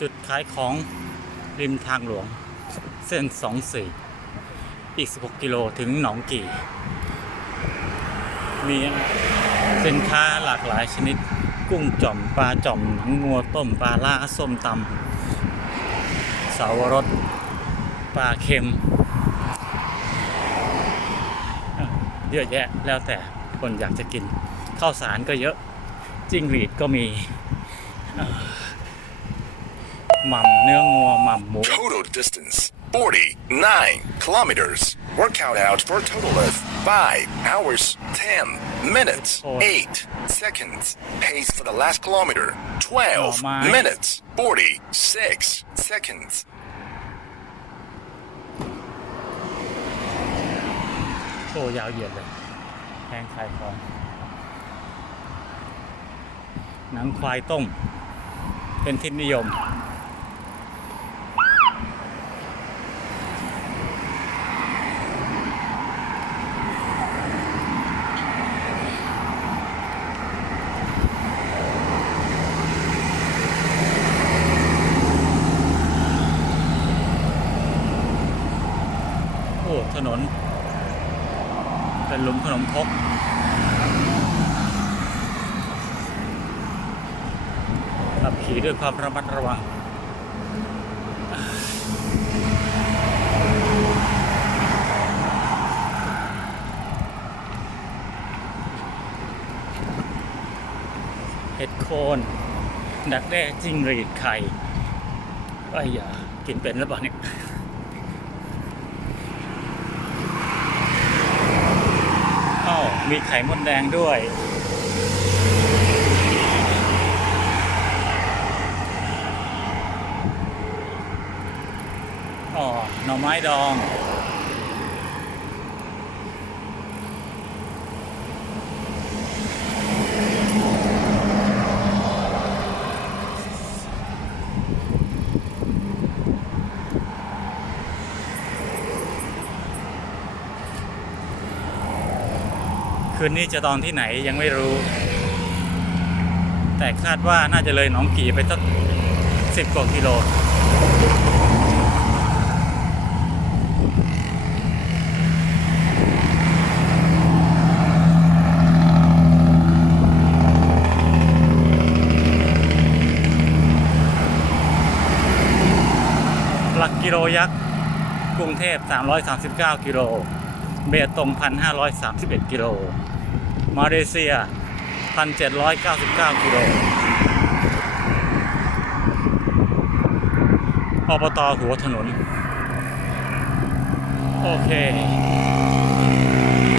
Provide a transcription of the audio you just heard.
จุดขายของริมทางหลวง เส้น 24 อีก 16 กิโลถึงหนองกี่ มีสินค้าหลากหลายชนิด กุ้งจ่อมปลาจ่อมหนังงัวต้มปลาล่าส้มตำสาวรสปลาเค็ม เยอะแยะแล้วแต่คนอยากจะกินข้าวสารก็เยอะจิ้งหรีดก็มี หม่ำเนื้องัวหม่ำหมู Total distance 49 kilometers. Workout out for a total of 5 hours 10 minutes Oh. 8 seconds. Pace for the last kilometer 12 Oh, my. minutes 46 seconds. โอ้ยาวเหยียดเลยแพงขายของหนังควายต้ม เป็นที่นิยม อ้ถนน เป็นหลุมขนมพกขับขี่ด้วยความระมัดระวังเห็ดโคนดักแด้จิ้งหรีดไข่ไอ้ยอย่ากินเป็นหรือเปล่าเนี่ย อ้าว มีไข่มดแดงด้วย อ๋อ หน่อไม้ดอง คืนนี้จะตอนที่ไหนยังไม่รู้ แต่คาดว่าน่าจะเลยหนองกี่ไปสักสิบกว่ากิโลหลักกิโลยักษ์กรุงเทพ 339 กิโล เบตง 1,531 กิโล มาเลเซีย 1,799 กิโล อบตหัวถนน โอเค